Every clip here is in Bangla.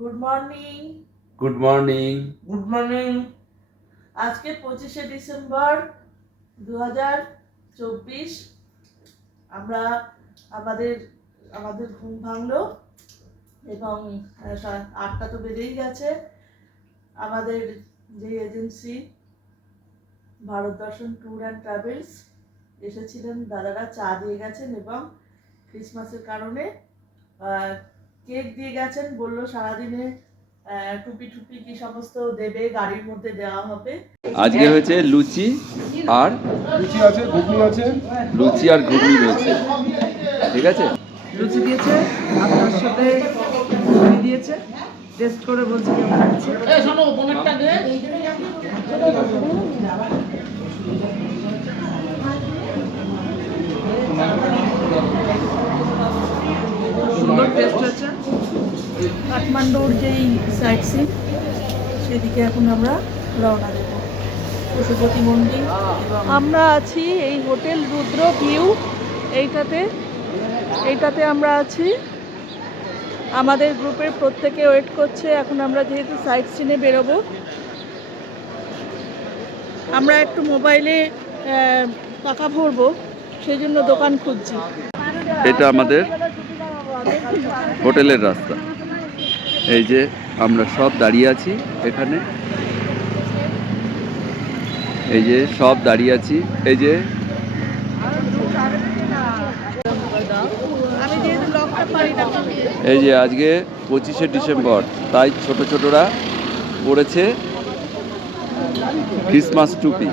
Good morning good morning good morning আজকে পঁচিশে ডিসেম্বর দু হাজার চব্বিশ। আমরা আমাদের আমাদের ঘুম ভাঙলো এবং আটটা তো বেজেই গেছে। আমাদের যে এজেন্সি ভারত দর্শন ট্যুর অ্যান্ড ট্রাভেলস এসেছিলেন। দাদারা চা দিয়ে গেছেন এবং ক্রিসমাসের কারণে কেক দিয়ে গেছেন বলল সারাদিনে টুপি টুপি কি সমস্ত দেবে গাড়ির মধ্যে দেওয়া হবে। আজকে হয়েছে লুচি আর লুচি আছে ঘুগনি আছে। লুচি আর ঘুগনি রয়েছে। ঠিক আছে? লুচি দিয়েছে আপনার সাথে ঘুগনি দিয়েছে। টেস্ট করে বলছে কেমন লাগছে। সুন্দর টেস্ট কাঠমান্ডুর যেই সাইট সিন সেদিকে এখন আমরা রওনা দেব। পশুপতি মন্দির আমরা আছি এই হোটেল রুদ্র ভিউ। এইটাতে এইটাতে আমরা আছি। আমাদের গ্রুপের প্রত্যেকে ওয়েট করছে। এখন আমরা যেহেতু সাইট সিনে বেরোবো আমরা একটু মোবাইলে টাকা ভরবো সেই জন্য দোকান খুঁজছি। এটা আমাদের হোটেলের রাস্তা। এই যে আমরা সব দাঁড়িয়ে আছি এখানে। এই যে সব দাঁড়িয়ে আছি। এই যে এই যে আজকে পঁচিশে ডিসেম্বর, তাই ছোট ছোটরা পড়েছে ক্রিসমাস টুপি।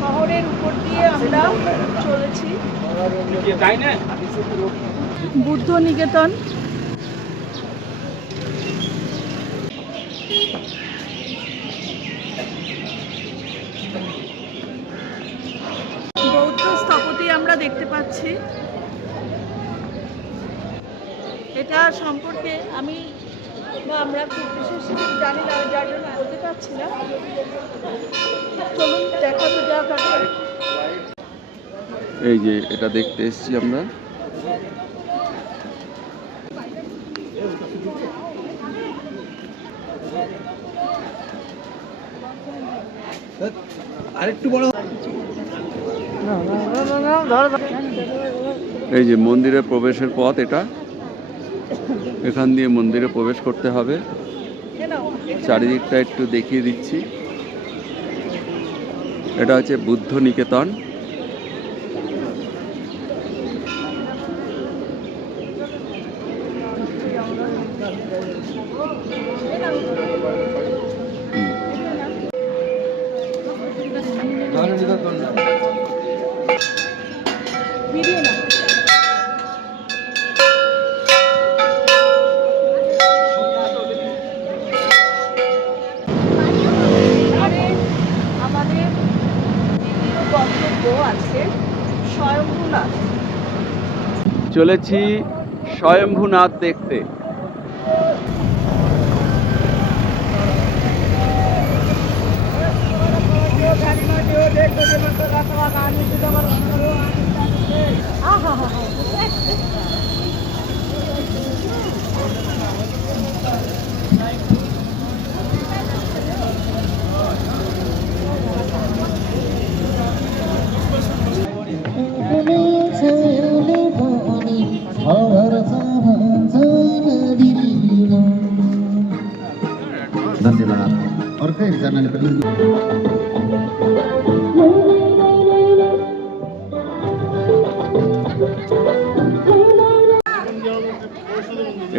শহরের উপর দিয়ে আমরা বুদ্ধ নিকেতন বৌদ্ধ স্থপতি আমরা দেখতে পাচ্ছি। এটা সম্পর্কে আমি বা আমরা খুব বিশেষ জানি না যার জন্য বলতে পারছি না। চলুন দেখা তো আগে। এই যে এটা দেখতে এসেছি আমরা। আরেকটু বড় এই যে মন্দিরে প্রবেশের পথ এটা। এখান দিয়ে মন্দিরে প্রবেশ করতে হবে। চারিদিকটা একটু দেখিয়ে দিচ্ছি। এটা হচ্ছে বুদ্ধ নিকেতন চলেছি স্বয়ম্ভুনাথ দেখতে। আহা। arka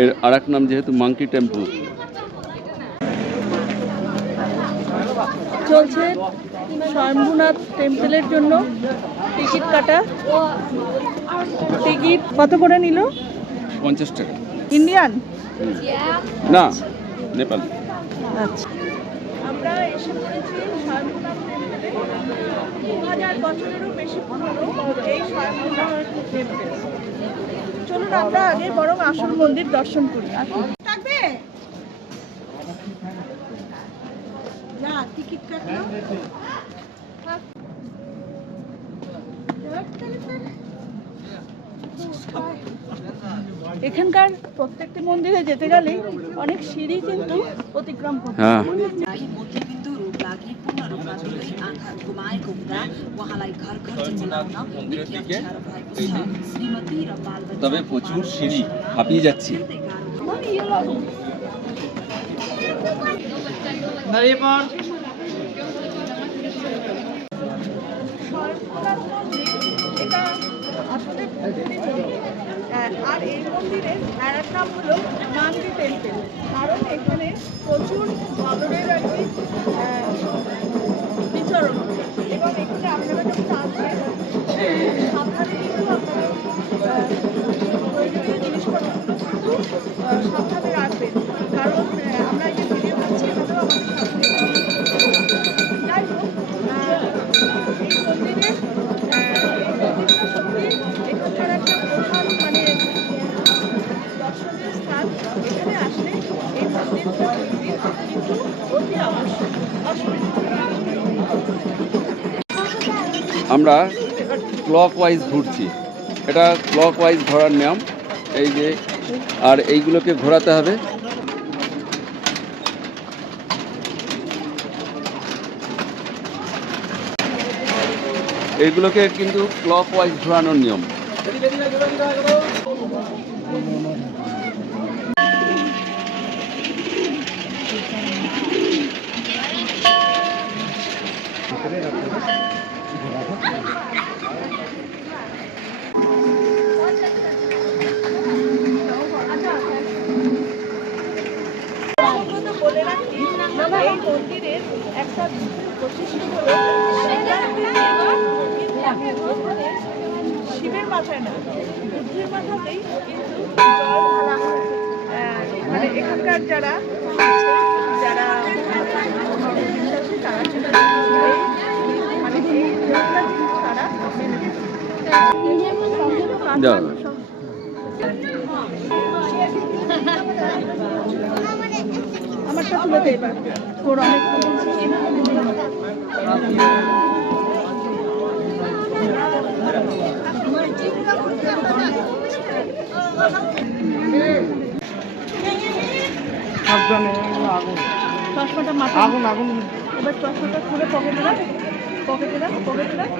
এর আর এক নাম যেহেতু মাঙ্কি টেম্পল চলছে শম্ভুনাথ টেম্পলের জন্য টিকিট কাটা। টিকিট কত করে নিল? পঞ্চাশ টাকা। ইন্ডিয়ান? না নেপাল। আচ্ছা। আমরা এসে পড়েছি দু হাজার বছরেরও বেশি পুরনো এই চলুন আমরা আগে বরং আসল মন্দির দর্শন করি। থাকবে? টিকিট কাটলো এখানকার প্রত্যেকটি মন্দিরে যেতে গেলে অনেক সিঁড়ি কিন্তু অতিক্রম করতে হ্যাঁ। তবে প্রচুর সিঁড়ি হাঁপিয়ে যাচ্ছি। আর এই মন্দিরের আর এক নাম হলো মান্দি টেম্পেল কারণ এখানে প্রচুর বাদরের আর কি বিচরণ এবং আমরা ক্লক ওয়াইজ ঘুরছি। এটা ক্লক ওয়াইজ ঘোরার নিয়ম। এই যে, আর এইগুলোকে ঘোরাতে হবে। এইগুলোকে কিন্তু ক্লক ওয়াইজ ঘোরানোর নিয়ম। শিবের মাথায় না বুদ্ধির মানে এখানকার যারা যারা ধর্মবিশ্বাসী তারা কিন্তু মানে এই তারা তুলে দে এবার। তোর অনেক চশমাটা মাথা আগুন আগুন। এবার চশমাটা খুলে পকেটে রাখ পকেটে রাখ পকেটে রাখ।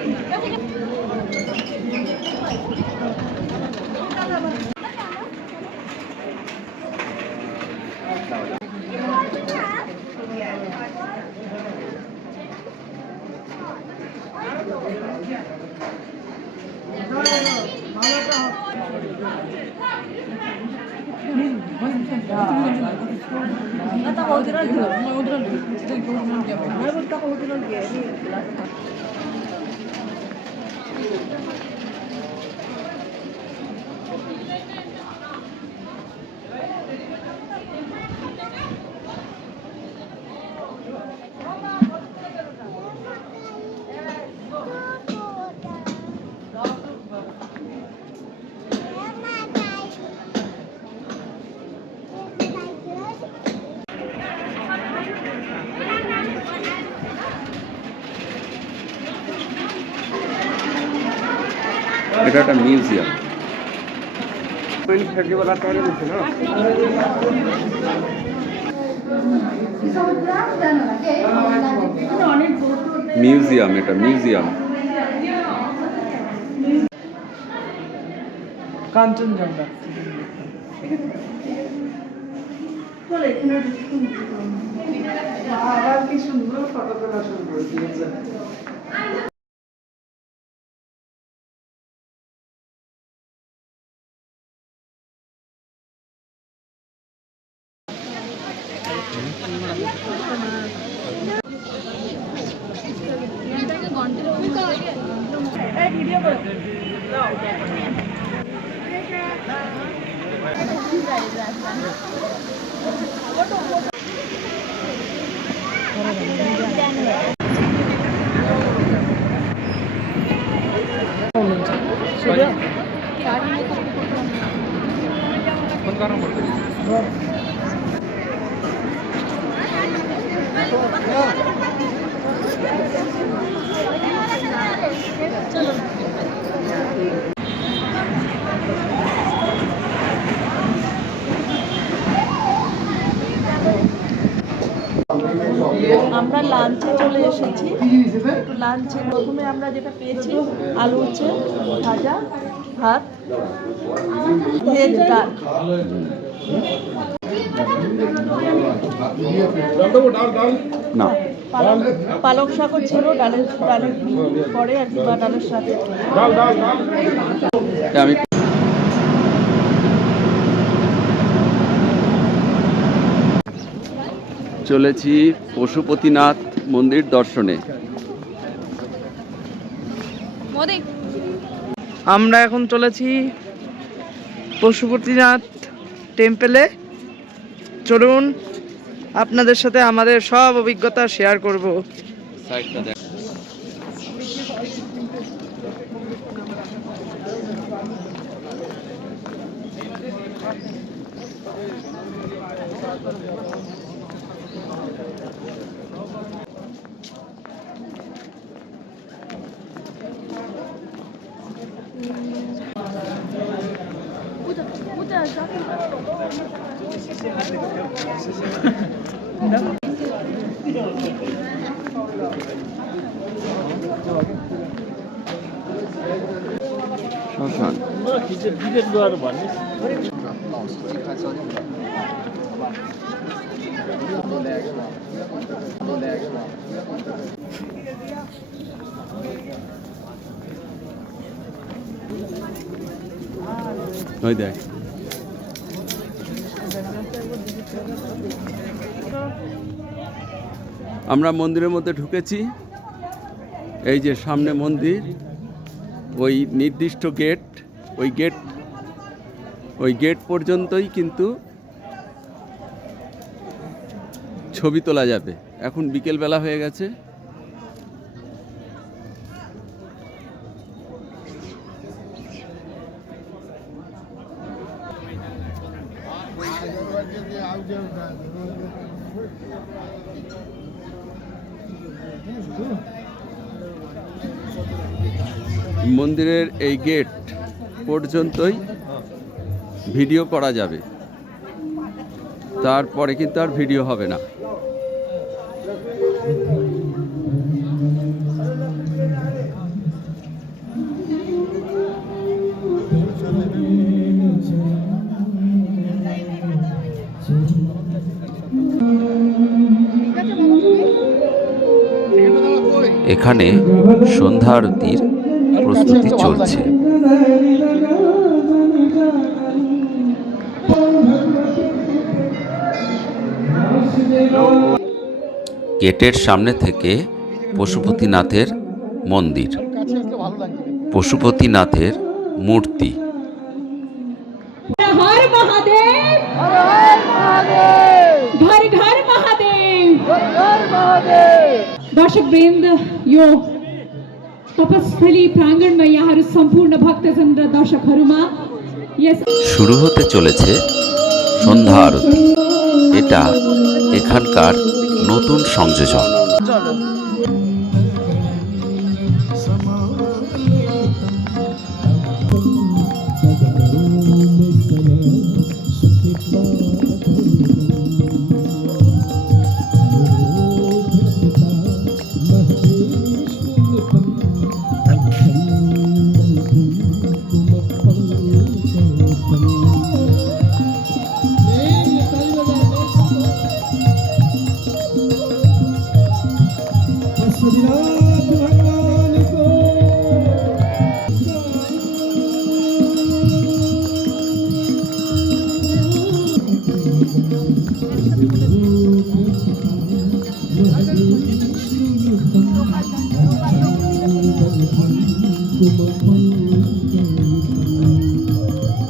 Thank you. এটা একটা মিউজিয়াম মিউজিয়াম এটা মিউজিয়াম কাঞ্চনজঙ্ঘা। কি সুন্দর ফটো তোলা শুরু করে দিয়েছে। चलो আমরা লাঞ্চে চলে এসেছি। একটু লাঞ্চে প্রথমে আমরা যেটা পেয়েছি আলু উচ্ছে ভাজা ভাত ভেজ ডাল। না। পালং পালং শাকও ছিল ডালের ডালের পরে আর কি বা ডালের সাথে। আমি চলেছি পশুপতিনাথ মন্দির দর্শনে। আমরা এখন চলেছি পশুপতিনাথ টেম্পেলে চলুন আপনাদের সাথে আমাদের সব অভিজ্ঞতা শেয়ার করব। Şaşan. Bak işte bilet duvarı var. Haydi. Thank you. আমরা মন্দিরের মধ্যে ঢুকেছি। এই যে সামনে মন্দির, ওই নির্দিষ্ট গেট ওই গেট ওই গেট পর্যন্তই কিন্তু ছবি তোলা যাবে। এখন বিকেলবেলা হয়ে গেছে। এই গেট পর্যন্তই ভিডিও করা যাবে। তারপরে কিন্তু আর ভিডিও হবে না। এখানে সন্ধ্যা আরতির প্রস্তুতি চলছে গেটের সামনে থেকে পশুপতিনাথের মন্দির। পশুপতিনাথের মূর্তি। দর্শক বৃন্দ घर महादेव दर्शक वृन्द यो तपस्थली प्राङ्गणमा यहाँहरू सम्पूर्ण भक्तजन र दर्शकहरूमा यस শুরু হতে চলেছে সন্ধ্যা আরতি এটা এখানকার নতুন সংযোজন চলো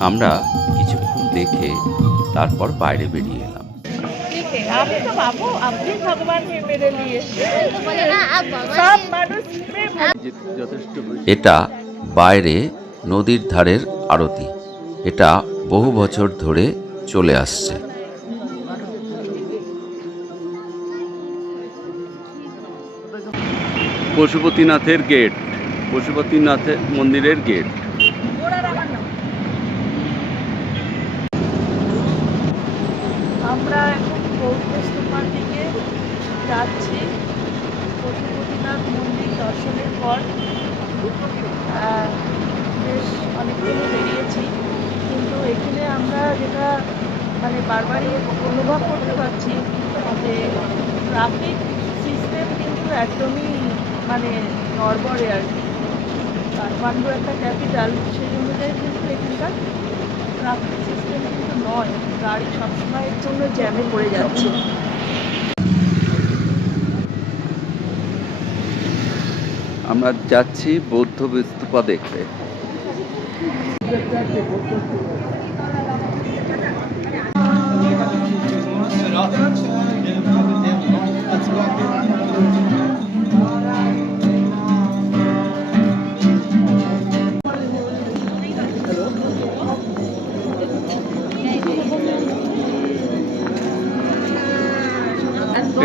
আমরা কিছুক্ষণ দেখে তারপর বাইরে বেরিয়ে এলাম। মানুষ। এটা বাইরে নদীর ধারের আরতি। এটা বহু বছর ধরে চলে আসছে। পশুপতিনাথের গেট, পশুপতিনাথের মন্দিরের গেট। আমরা এখন বৌদ্ধ দিকে যাচ্ছি। পশুপতিনাথ মন্দির দর্শনের পর বেশ অনেকদিনই বেরিয়েছি। কিন্তু এখানে আমরা যেটা মানে বারবারই অনুভব করতে পারছি যে ট্রাফিক সিস্টেম কিন্তু একদমই মানে নড়বড়ে আর কি। কাঠমান্ডু একটা ক্যাপিটাল সেই অনুযায়ী কিন্তু এখানকার ট্রাফিক সিস্টেম কিন্তু নয়। গাড়ি সবসময়ের জন্য জ্যামে পড়ে যাচ্ছে। আমরা যাচ্ছি বৌদ্ধ স্তূপা দেখতে।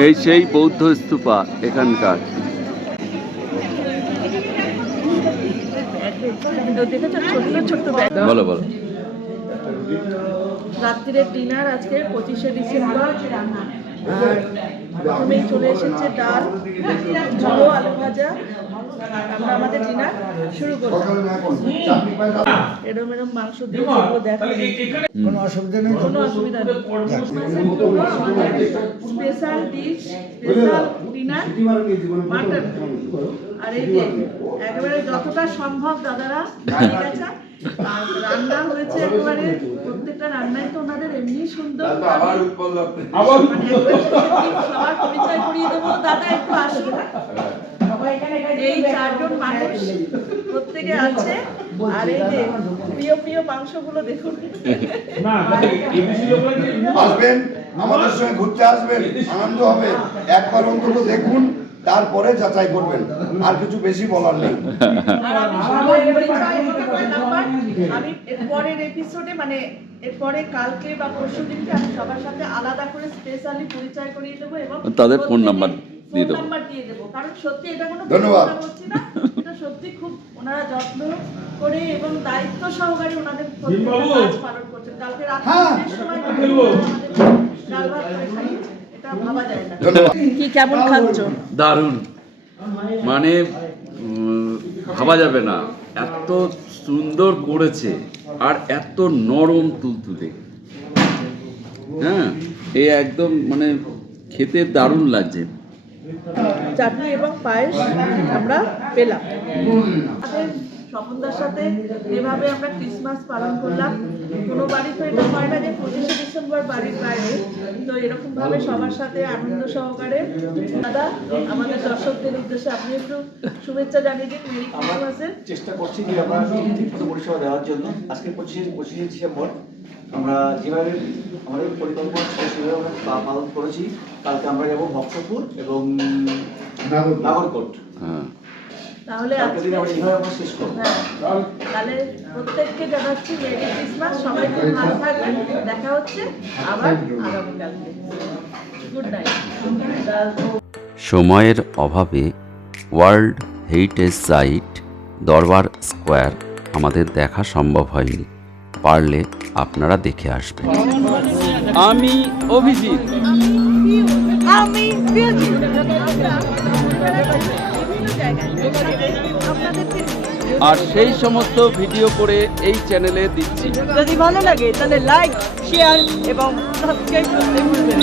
এই সেই বৌদ্ধ স্তূপা এখানকার। বলো বলো। রাত্রিরে ডিনার আজকে পঁচিশে ডিসেম্বর। আর প্রথমেই চলে এসেছে ডাল ঝোলো আলু ভাজা। আমরা আমাদের ডিনার শুরু করলাম। এরম এরম মাংস দিয়ে কোনো অসুবিধা নেই কোনো অসুবিধা নেই। Special dish special dinner mutton আর এই যে একেবারে যতটা সম্ভব দাদারা গেছে রান্না হয়েছে একেবারে প্রত্যেকটা রান্নাই তো ওনাদের এমনি সুন্দর। মানে সবার পরিচয় করিয়ে দেবো। দাদা একটু আসুন। এই চারজন মানুষ প্রত্যেকে আছে আর এই যে প্রিয় প্রিয় মাংসগুলো দেখুন। আসবেন আমাদের সঙ্গে ঘুরতে আসবেন আনন্দ হবে। একবার অন্তত দেখুন তারপরে যাচাই করবেন। আর কিছু বেশি বলার নেই। আমি নাম্বার পরের এপিসোডে মানে এরপরে কালকে বা পরশু দিনকে আমি সবার সাথে আলাদা করে স্পেশালি পরিচয় করিয়ে দেবো এবং তাদের number প্রত্যেকের দিয়ে দেবো। কারণ সত্যি এটা কোনো ধন্যবাদ। এটা সত্যি খুব ওনারা যত্ন করে এবং দায়িত্ব সহকারে ওনাদের কাজ পালন করছেন। কালকে রাত্রে হ্যাঁ। সময় এটা ভাবা যায় না। কি কেমন খাচ্ছ? দারুণ। মানে ভাবা যাবে না। এত সুন্দর করেছে আর এত নরম তুলতুলে। হ্যাঁ এ একদম মানে খেতে দারুণ লাগছে। চাটনি এবং পায়েস আমরা পেলাম। স্বপনদার সাথে এভাবে আমরা ক্রিসমাস পালন করলাম কোনো বাড়ি তো এটা হয় না যে পঁচিশে ডিসেম্বর বাড়ির বাইরে তো এরকম ভাবে সবার সাথে আনন্দ সহকারে দাদা আমাদের দর্শকদের উদ্দেশ্যে আপনি একটু শুভেচ্ছা জানিয়ে দিন মেরি ক্রিসমাসের চেষ্টা করছি যে আমরা ঠিকমতো পরিষেবা দেওয়ার জন্য। আজকে পঁচিশে পঁচিশে ডিসেম্বর আমরা যেভাবে আমাদের পরিকল্পনা সেভাবে আমরা পালন করেছি। কালকে আমরা যাব ভক্তপুর এবং নাগরকোট। হ্যাঁ। তাহলে কালকে আজকে দিনে আমরা এইভাবে আমরা শেষ করব। হ্যাঁ তাহলে প্রত্যেককে জানাচ্ছি মেরি ক্রিসমাস সবাই খুব ভালো থাকবেন দেখা হচ্ছে আবার আগামীকালকে। গুড নাইট সময়ের অভাবে world heritage site Durbar square আমাদের দেখা সম্ভব হয়নি। পারলে আপনারা দেখে আসবেন। আমি অভিজিৎ। আমি আর সেই সমস্ত ভিডিও করে এই চ্যানেলে দিচ্ছি। যদি ভালো লাগে, তাহলে লাইক শেয়ার এবং সাবস্ক্রাইব করতে ভুলবেন